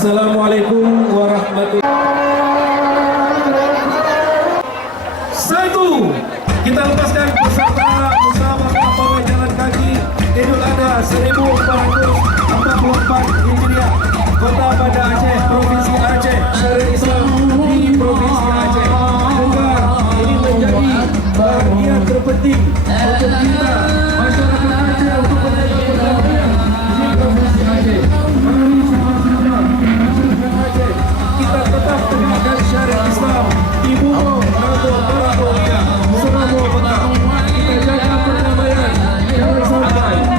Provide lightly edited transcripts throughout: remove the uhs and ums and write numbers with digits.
Assalamualaikum warahmatullahi wabarakatuh. Satu, kita lepaskan peserta musabaqah pawai jalan kaki Idul Adha 1444 Hijriah, Kota Banda Aceh, Provinsi Aceh, Syariat Islam di Provinsi Aceh. Agar ini menjadi bagian terpenting untuk kita masyarakat Aceh untuk menjadi perdamaian di Provinsi Aceh. Kita tetap tegakkan syariat Islam di Bumo, Rago, Barago, Selama Petang. Kita jaga perdamaian, jangan sampai Aceh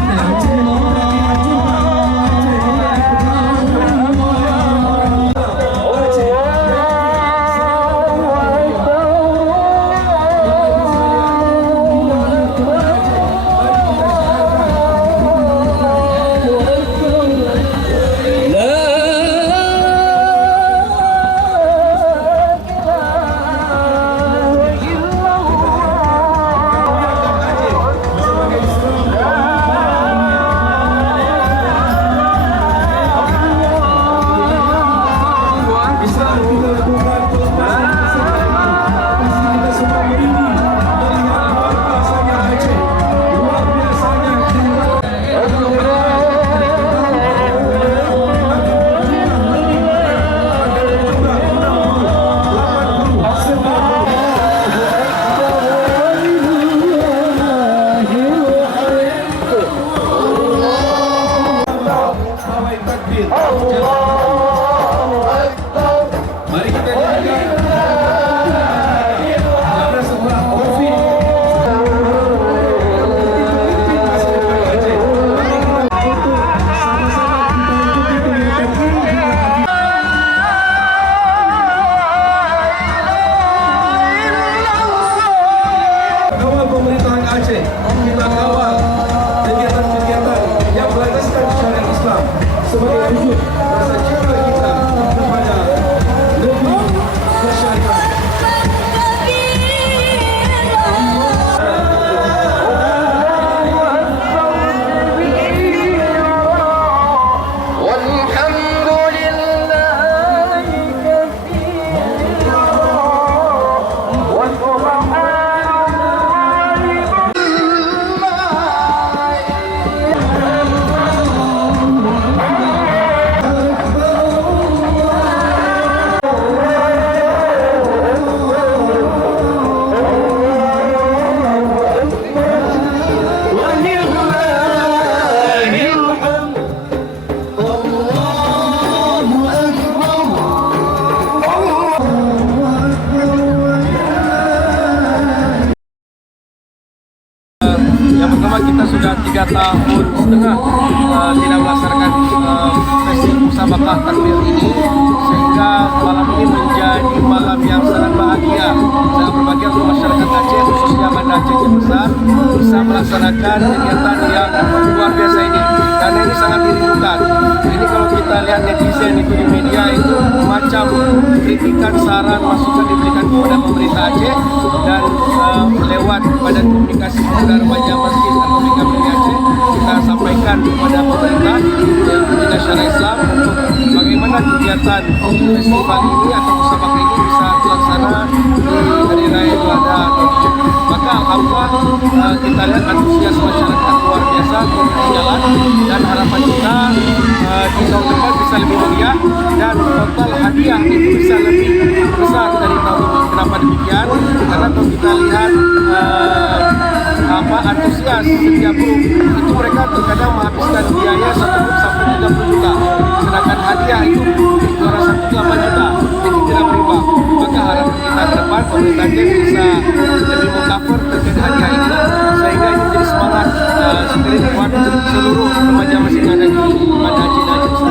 sebagai wujud rasa cinta kita kepada negeri masyarakat. Yang pertama, kita sudah 3,5 tahun tidak melaksanakan sesi musabaqah takbir ini, sehingga malam ini menjadi malam yang sangat bahagia. Sangat berbahagia untuk masyarakat Aceh, khususnya Banda Aceh yang besar, bisa melaksanakan kegiatan yang luar biasa ini, karena ini sangat dirindukan. Ini kalau kita lihat netizen itu di media itu macam kritikan, saran, masukan diberikan kepada pemerintah Aceh, dan lewat Badan Komunikasi Pemuda Remaja Masjid atau BKMI Aceh, kita sampaikan kepada pemerintah dan Badan Syariat Islam untuk bagaimana kegiatan festival ini atau musabaqah ini bisa terlaksana di Hari Raya Idul Adha. Maka alhamdulillah kita lihat antusias masyarakat luar biasa untuk berjalan, dan harapan kita di tahun depan bisa lebih meriah dan total hadiah itu bisa lebih besar dari tahun ini. Kenapa demikian? Karena kalau kita lihat antusias setiap grup itu, mereka terkadang menghabiskan biaya 1 grup sampai 30 juta, sedangkan hadiah itu 208 juta, jadi tidak berimbang. Maka harapan kita ke depan pemerintah Aceh bisa lebih mengcover terkait hadiah ini, sehingga ini menjadi semangat spirit buat seluruh remaja masih ada di Banda Aceh dan Aceh.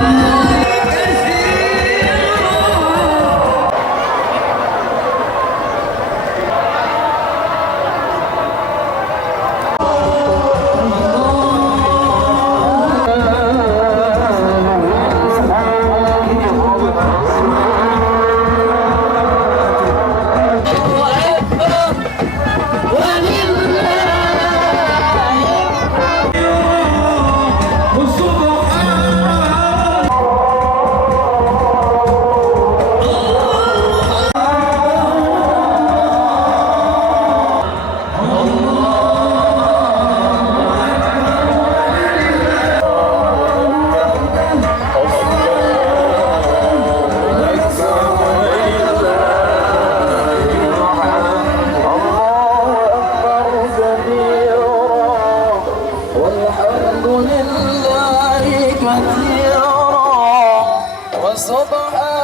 والحمد لله كثيرا وسبحان